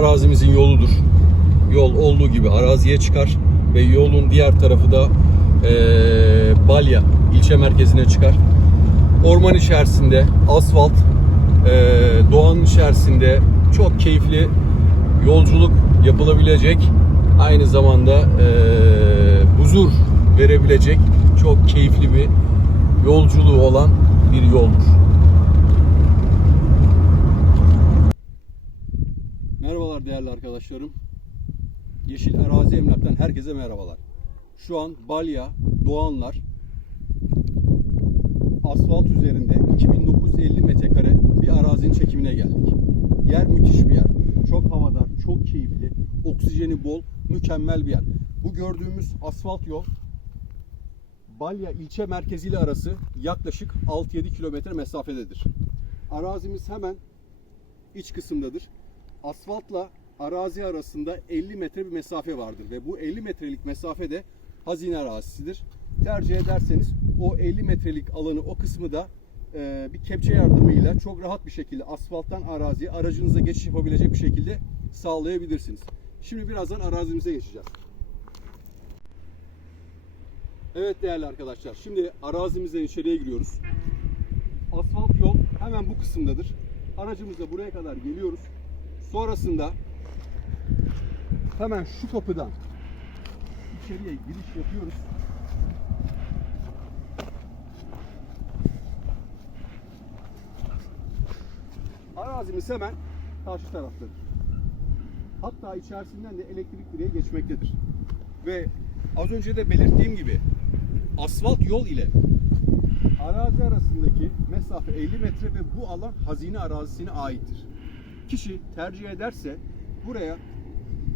Arazimizin yoludur. Yol olduğu gibi araziye çıkar ve yolun diğer tarafı da eee, Balya ilçe merkezine çıkar. Orman içerisinde asfalt, eee, doğanın içerisinde çok keyifli yolculuk yapılabilecek aynı zamanda eee, huzur verebilecek çok keyifli bir yolculuğu olan bir yoldur. Merhabalar değerli arkadaşlarım. Yeşil Arazi Emlak'tan herkese merhabalar. Şu an Balya, Doğanlar asfalt üzerinde 2950 metrekare bir arazinin çekimine geldik. Yer müthiş bir yer. Çok havadar, çok keyifli, oksijeni bol, mükemmel bir yer. Bu gördüğümüz asfalt yol Balya ilçe merkeziyle arası yaklaşık 6-7 kilometre mesafededir. Arazimiz hemen iç kısımdadır. Asfaltla arazi arasında 50 metre bir mesafe vardır ve bu 50 metrelik mesafe de hazine arazisidir. Tercih ederseniz o 50 metrelik alanı o kısmı da e, bir kepçe yardımıyla çok rahat bir şekilde asfalttan araziye aracınıza geçiş yapabilecek bir şekilde sağlayabilirsiniz. Şimdi birazdan arazimize geçeceğiz. Evet değerli arkadaşlar şimdi arazimizden içeriye giriyoruz. Asfalt yol hemen bu kısımdadır. Aracımızla buraya kadar geliyoruz. Sonrasında hemen şu kapıdan içeriye giriş yapıyoruz. Arazimiz hemen karşı taraftadır. Hatta içerisinden de elektrik direği geçmektedir. Ve az önce de belirttiğim gibi asfalt yol ile arazi arasındaki mesafe 50 metre ve bu alan hazine arazisine aittir. Kişi tercih ederse buraya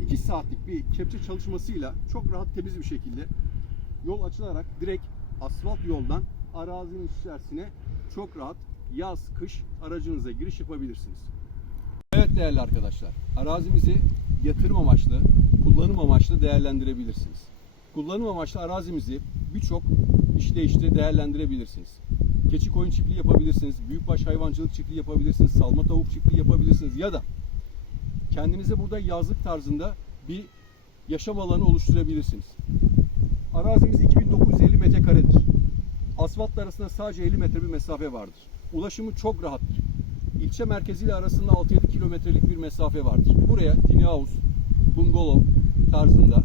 2 saatlik bir kepçe çalışmasıyla çok rahat temiz bir şekilde yol açılarak direkt asfalt yoldan arazinin içerisine çok rahat yaz kış aracınıza giriş yapabilirsiniz. Evet değerli arkadaşlar, arazimizi yatırım amaçlı, kullanım amaçlı değerlendirebilirsiniz. Kullanım amaçlı arazimizi birçok işleyişte değerlendirebilirsiniz. Keçi koyun çiftliği yapabilirsiniz, büyükbaş hayvancılık çiftliği yapabilirsiniz, salma tavuk çiftliği yapabilirsiniz ya da kendinize burada yazlık tarzında bir yaşam alanı oluşturabilirsiniz. Arazimiz 2950 metrekaredir. Asfaltla arasında sadece 50 metre bir mesafe vardır. Ulaşımı çok rahattır. İlçe merkeziyle arasında 6-7 kilometrelik bir mesafe vardır. Buraya tiny house, bungalov tarzında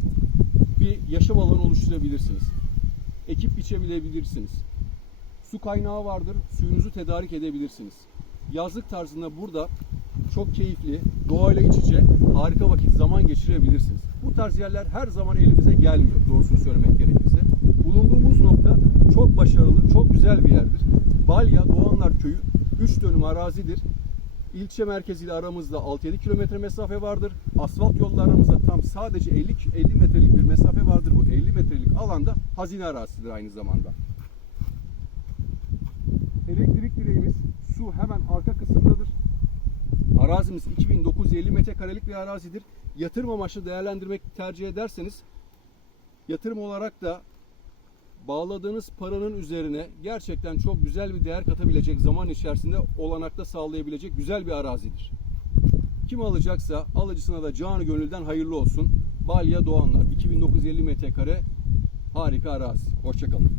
bir yaşam alanı oluşturabilirsiniz. Ekip biçebilebilirsiniz. Su kaynağı vardır, suyunuzu tedarik edebilirsiniz. Yazlık tarzında burada çok keyifli, doğayla iç içe harika vakit zaman geçirebilirsiniz. Bu tarz yerler her zaman elimize gelmiyor doğrusunu söylemek gerekirse. Bulunduğumuz nokta çok başarılı, çok güzel bir yerdir. Balya Doğanlar Köyü 3 dönüm arazidir. İlçe merkeziyle aramızda 6-7 kilometre mesafe vardır. Asfalt yolla aramızda tam sadece 50, 50 metrelik bir mesafe vardır. Bu 50 metrelik alanda hazine arazisidir aynı zamanda. Elektrik direğimiz su hemen arka kısımdadır. Arazimiz 2950 metrekarelik bir arazidir. Yatırım amaçlı değerlendirmek tercih ederseniz yatırım olarak da bağladığınız paranın üzerine gerçekten çok güzel bir değer katabilecek zaman içerisinde olanakta sağlayabilecek güzel bir arazidir. Kim alacaksa alıcısına da canı gönülden hayırlı olsun. Balya Doğanlar 2950 metrekare harika arazi. Hoşçakalın.